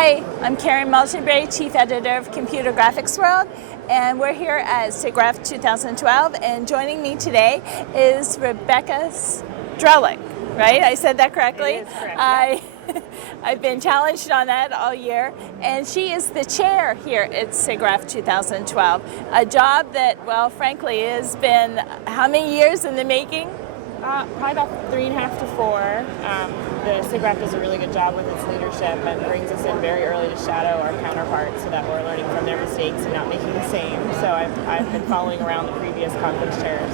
Hi, I'm Karen Maltenbury, Chief Editor of Computer Graphics World, and we're here at SIGGRAPH 2012, and joining me today is Rebecca Strzelec, right? I said that correctly? It is correct, I've been challenged on that all year, and she is the chair here at SIGGRAPH 2012, a job that, well, frankly, has been how many years in the making? Probably about 3.5 to 4. The SIGGRAPH does a really good job with its leadership and brings us in very early to shadow our counterparts so that we're learning from their mistakes and not making the same. So I've been following around the previous conference chairs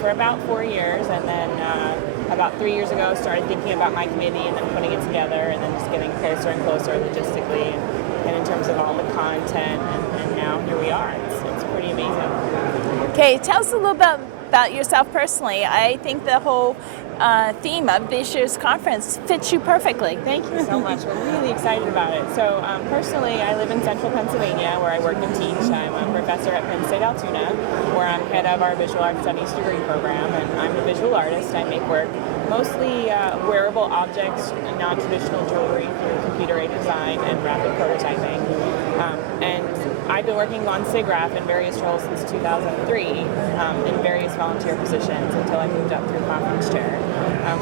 for about 4 years, and then about 3 years ago started thinking about my committee and then putting it together and then just getting closer and closer logistically and in terms of all the content, and now here we are. It's pretty amazing. Okay, tell us a little bit about yourself personally. I think the whole theme of this year's conference fits you perfectly. Thank you so much. We're really excited about it. So personally, I live in central Pennsylvania where I work and teach. I'm a professor at Penn State Altoona, where I'm head of our Visual Arts Studies degree program, and I'm a visual artist. I make work mostly wearable objects and non-traditional jewelry through computer-aided design and rapid prototyping. And I've been working on SIGGRAPH in various roles since 2003 in various volunteer positions until I moved up through conference chair.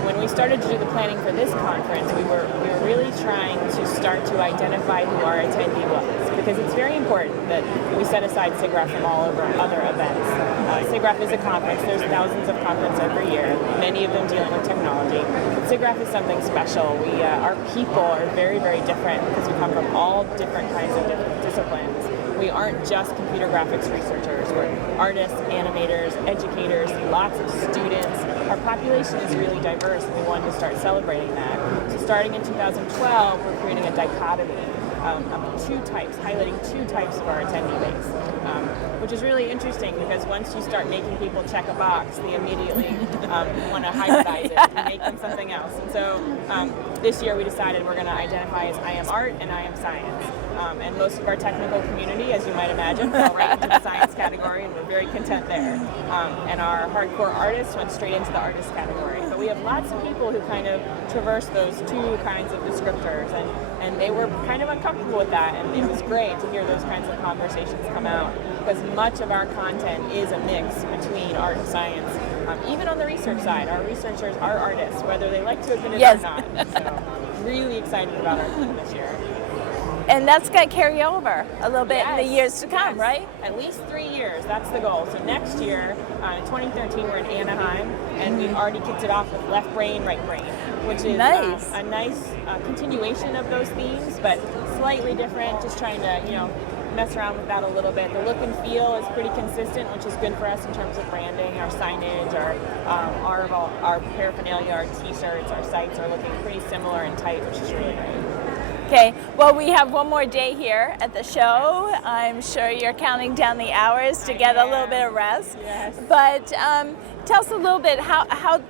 When we started to do the planning for this conference, we were really trying to start to identify who our attendee was, because it's very important that we set aside SIGGRAPH from all of our other events. SIGGRAPH is a conference. There's thousands of conferences every year, many of them dealing with technology. But SIGGRAPH is something special. Our people are very, very different because we come from all different kinds of different disciplines. We aren't just computer graphics researchers. We're artists, animators, educators, lots of students. Our population is really diverse, and we wanted to start celebrating that. So starting in 2012, we're creating a dichotomy of two types, highlighting two types of our attendee base, which is really interesting because once you start making people check a box, they immediately want to hybridize it and make them something else. And so this year we decided we're going to identify as I am art and I am science. And most of our technical community, as you might imagine, fell right into the science category, and we're very content there. And our hardcore artists went straight into the artist category. But we have lots of people who kind of traverse those two kinds of descriptors, and they were kind of uncomfortable with that, and it was great to hear those kinds of conversations come out, because much of our content is a mix between art and science. Even on the research side, our researchers are artists, whether they like to admit it or not. So really excited about our team this year. And that's going to carry over a little bit in the years to come, right? At least 3 years, that's the goal. So next year, in 2013, we're in Anaheim, and we've already kicked it off with Left Brain, Right Brain, which is a nice continuation of those themes, but slightly different, just trying to, mess around with that a little bit. The look and feel is pretty consistent, which is good for us in terms of branding. Our signage, our paraphernalia, our t-shirts, our sites are looking pretty similar and tight, which is really great. Okay, well, we have one more day here at the show. I'm sure you're counting down the hours to get a little bit of rest. Yes. But tell us a little bit, how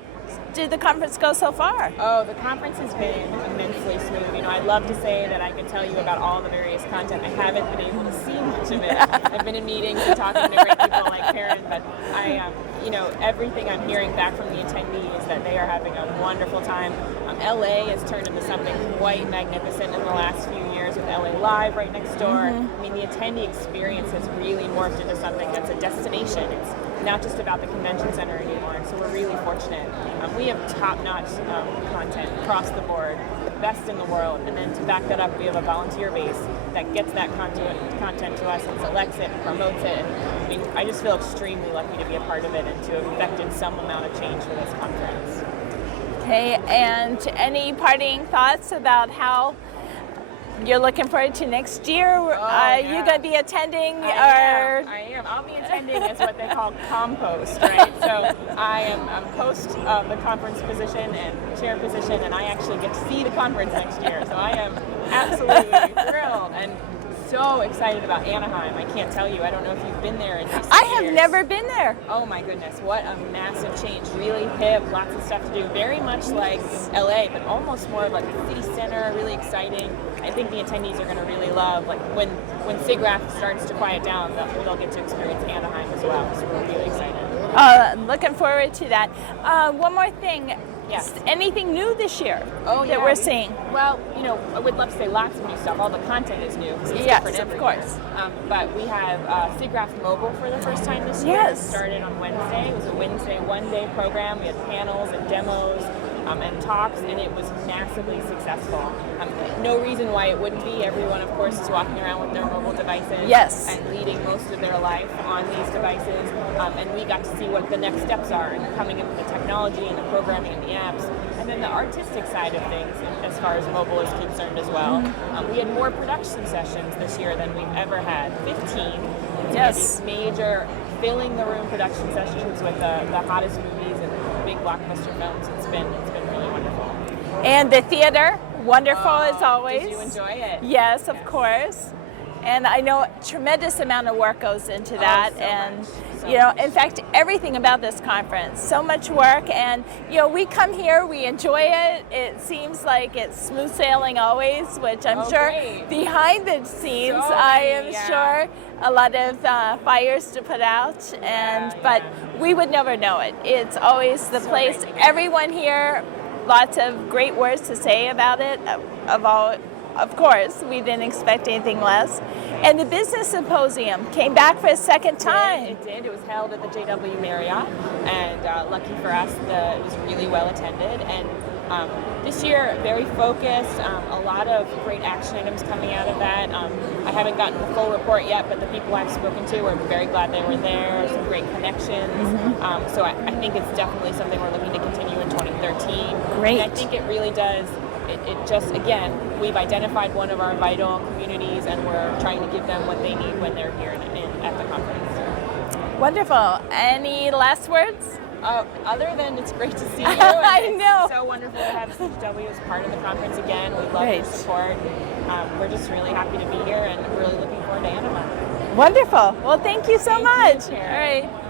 did the conference go so far? Oh, the conference has been immensely smooth. I'd love to say that I could tell you about all the various content. I haven't been able to see much of it. I've been in meetings and talking to great people like Karen, but everything I'm hearing back from the attendees is that they are having a wonderful time. LA has turned into something quite magnificent in the last few years with LA Live right next door. The attendee experience has really morphed into something that's a destination. It's not just about the convention center anymore, so we're really fortunate. We have top-notch content across the board, the best in the world, and then to back that up, we have a volunteer base that gets that content to us and selects it and promotes it. And, I just feel extremely lucky to be a part of it and to have affected some amount of change for this conference. Okay, and any parting thoughts about how you're looking forward to next year? You going to be attending? I am. I'll be attending as what they call compost, right? So I'm host of the conference position and chair position, and I actually get to see the conference next year. So I am absolutely thrilled and so excited about Anaheim. I can't tell you. I don't know if you've been there in recent I have years. never been there. Oh my goodness, what a massive change. Really hip, lots of stuff to do. Very much like LA, but almost more of like a city center, really exciting. I think the attendees are going to really love, like when SIGGRAPH starts to quiet down, they'll get to experience Anaheim as well. So we're really excited. Looking forward to that. One more thing. Yes. Anything new this year Oh, that yeah, we're seeing? Well, I would love to say lots of new stuff. All the content is new because it's Yes, different of every course. year. But we have SIGGRAPH Mobile for the first time this year. Yes. It started on Wednesday. It was a Wednesday one-day program. We had panels and demos and talks, and it was massively successful. No reason why it wouldn't be. Everyone, of course, is walking around with their mobile devices Yes. and leading most of their life on these devices. And we got to see what the next steps are and coming in with the technology and the programming and the apps. And then the artistic side of things, as far as mobile is concerned as well. We had more production sessions this year than we've ever had, 15. Yes. These major filling the room production sessions with the hottest movies and big blockbuster films. It's been really wonderful. And the theater, wonderful as always. Did you enjoy it? Yes, of course. And I know a tremendous amount of work goes into that. So And much. in fact, everything about this conference, so much work. And we come here, we enjoy it. It seems like it's smooth sailing always, which I'm sure great. behind the scenes, So I many, am yeah. sure a lot of fires to put out. But we would never know it. It's always the place. great to be. Everyone here, lots of great words to say about it. Of course, we didn't expect anything less. And the business symposium came back for a second time. It did. It was held at the JW Marriott, and lucky for us, it was really well attended. And this year, very focused. A lot of great action items coming out of that. I haven't gotten the full report yet, but the people I've spoken to were very glad they were there. Some great connections. So I think it's definitely something we're looking to continue in 2013. Great. And I think it really does. It just, again, we've identified one of our vital communities, and we're trying to give them what they need when they're here at the conference. Wonderful. Any last words? Other than it's great to see you. I know. It's so wonderful to have CGW as part of the conference again. We love Great. your support. We're just really happy to be here and really looking forward to Anima. Wonderful. Well, thank you so Thank you, much. Karen. All right.